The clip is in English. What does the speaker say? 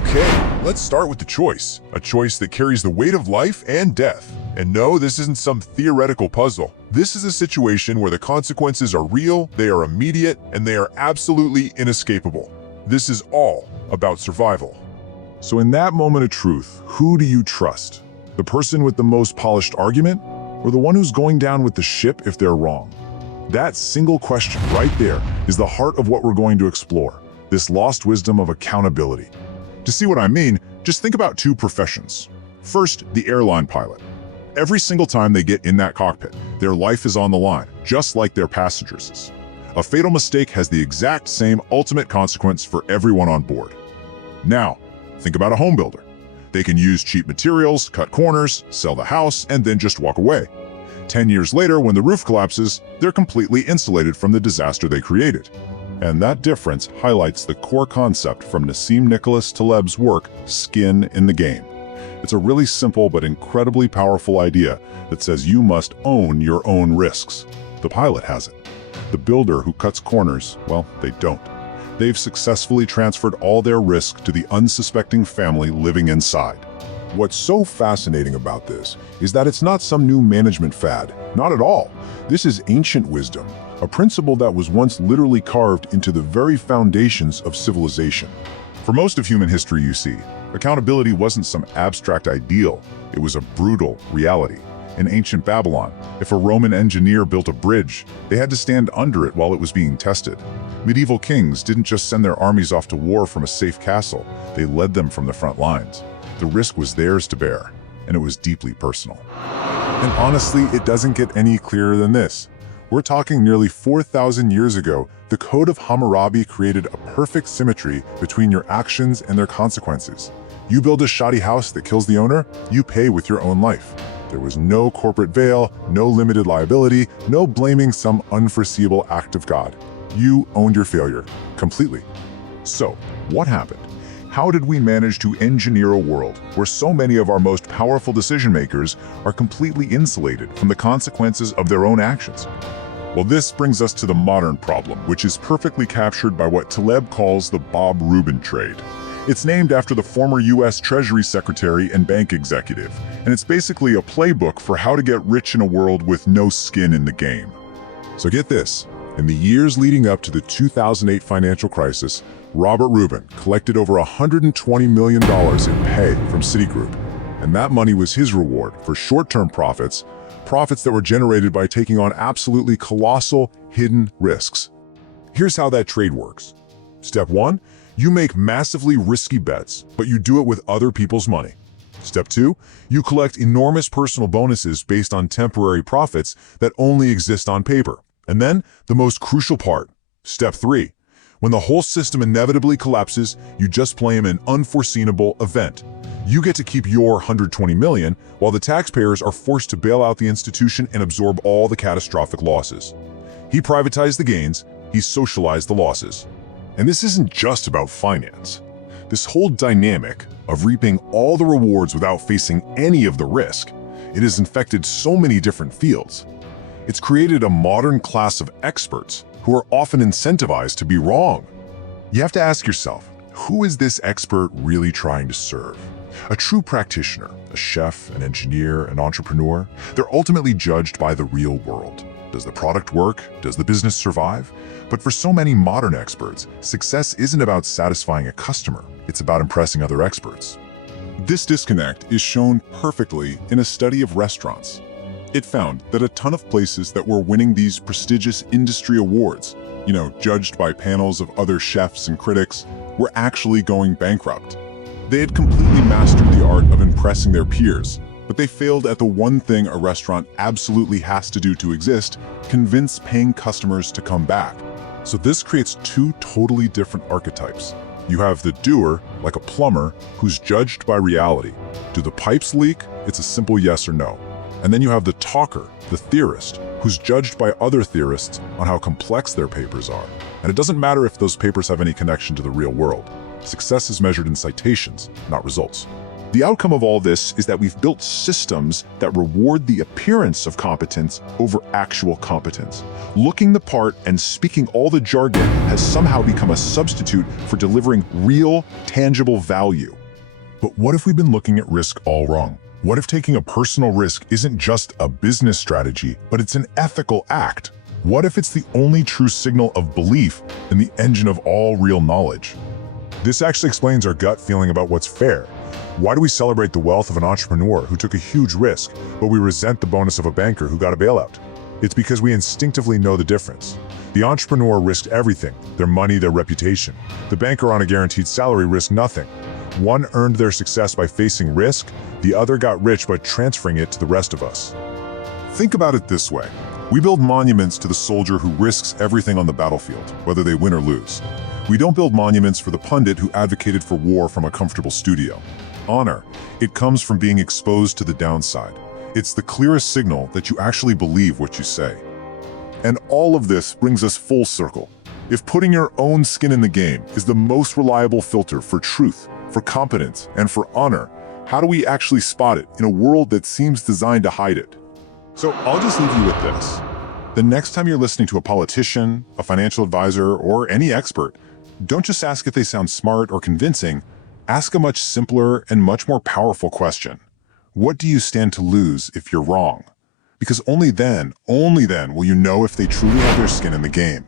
Okay, let's start with the choice. A choice that carries the weight of life and death. And no, this isn't some theoretical puzzle. This is a situation where the consequences are real, they are immediate, and they are absolutely inescapable. This is all about survival. So in that moment of truth, who do you trust? The person with the most polished argument? Or the one who's going down with the ship if they're wrong? That single question right there is the heart of what we're going to explore, this lost wisdom of accountability. To see what I mean, just think about two professions. First, the airline pilot. Every single time they get in that cockpit, their life is on the line, just like their passengers'. A fatal mistake has the exact same ultimate consequence for everyone on board. Now, think about a home builder. They can use cheap materials, cut corners, sell the house, and then just walk away. 10 years later, when the roof collapses, they're completely insulated from the disaster they created. And that difference highlights the core concept from Nassim Taleb's work, Skin in the Game. It's a really simple but incredibly powerful idea that says you must own your own risks. The pilot has it. The builder who cuts corners, well, they don't. They've successfully transferred all their risk to the unsuspecting family living inside. What's so fascinating about this is that it's not some new management fad. Not at all. This is ancient wisdom, a principle that was once literally carved into the very foundations of civilization. For most of human history, you see, accountability wasn't some abstract ideal. It was a brutal reality. In ancient Babylon, if a Roman engineer built a bridge, they had to stand under it while it was being tested. Medieval kings didn't just send their armies off to war from a safe castle, they led them from the front lines. The risk was theirs to bear, and it was deeply personal. And honestly, it doesn't get any clearer than this. We're talking nearly 4,000 years ago, the Code of Hammurabi created a perfect symmetry between your actions and their consequences. You build a shoddy house that kills the owner, you pay with your own life. There was no corporate veil, no limited liability, no blaming some unforeseeable act of God. You owned your failure, completely. So, what happened? How did we manage to engineer a world where so many of our most powerful decision makers are completely insulated from the consequences of their own actions? Well, this brings us to the modern problem, which is perfectly captured by what Taleb calls the Bob Rubin trade. It's named after the former US Treasury Secretary and bank executive, and it's basically a playbook for how to get rich in a world with no skin in the game. So get this, in the years leading up to the 2008 financial crisis, Robert Rubin collected over $120 million in pay from Citigroup, and that money was his reward for short-term profits that were generated by taking on absolutely colossal hidden risks. Here's how that trade works. Step 1, you make massively risky bets, but you do it with other people's money. Step 2, you collect enormous personal bonuses based on temporary profits that only exist on paper. And then, the most crucial part, Step 3. When the whole system inevitably collapses, you just claim an unforeseeable event. You get to keep your $120 million, while the taxpayers are forced to bail out the institution and absorb all the catastrophic losses. He privatized the gains, he socialized the losses. And this isn't just about finance. This whole dynamic of reaping all the rewards without facing any of the risk, it has infected so many different fields. It's created a modern class of experts who are often incentivized to be wrong. You have to ask yourself, who is this expert really trying to serve? A true practitioner, a chef, an engineer, an entrepreneur, they're ultimately judged by the real world. Does the product work? Does the business survive? But for so many modern experts, success isn't about satisfying a customer, it's about impressing other experts. This disconnect is shown perfectly in a study of restaurants. It found that a ton of places that were winning these prestigious industry awards, judged by panels of other chefs and critics, were actually going bankrupt. They had completely mastered the art of impressing their peers, but they failed at the one thing a restaurant absolutely has to do to exist: convince paying customers to come back. So this creates two totally different archetypes. You have the doer, like a plumber, who's judged by reality. Do the pipes leak? It's a simple yes or no. And then you have the talker, the theorist, who's judged by other theorists on how complex their papers are. And it doesn't matter if those papers have any connection to the real world. Success is measured in citations, not results. The outcome of all this is that we've built systems that reward the appearance of competence over actual competence. Looking the part and speaking all the jargon has somehow become a substitute for delivering real, tangible value. But what if we've been looking at risk all wrong? What if taking a personal risk isn't just a business strategy, but it's an ethical act? What if it's the only true signal of belief in the engine of all real knowledge? This actually explains our gut feeling about what's fair. Why do we celebrate the wealth of an entrepreneur who took a huge risk, but we resent the bonus of a banker who got a bailout? It's because we instinctively know the difference. The entrepreneur risked everything, their money, their reputation. The banker on a guaranteed salary risked nothing. One earned their success by facing risk, the other got rich by transferring it to the rest of us. Think about it this way. We build monuments to the soldier who risks everything on the battlefield, whether they win or lose. We don't build monuments for the pundit who advocated for war from a comfortable studio. Honor, it comes from being exposed to the downside. It's the clearest signal that you actually believe what you say. And all of this brings us full circle. If putting your own skin in the game is the most reliable filter for truth, for competence, and for honor, how do we actually spot it in a world that seems designed to hide it? So I'll just leave you with this. The next time you're listening to a politician, a financial advisor, or any expert, don't just ask if they sound smart or convincing. Ask a much simpler and much more powerful question. What do you stand to lose if you're wrong? Because only then will you know if they truly have their skin in the game.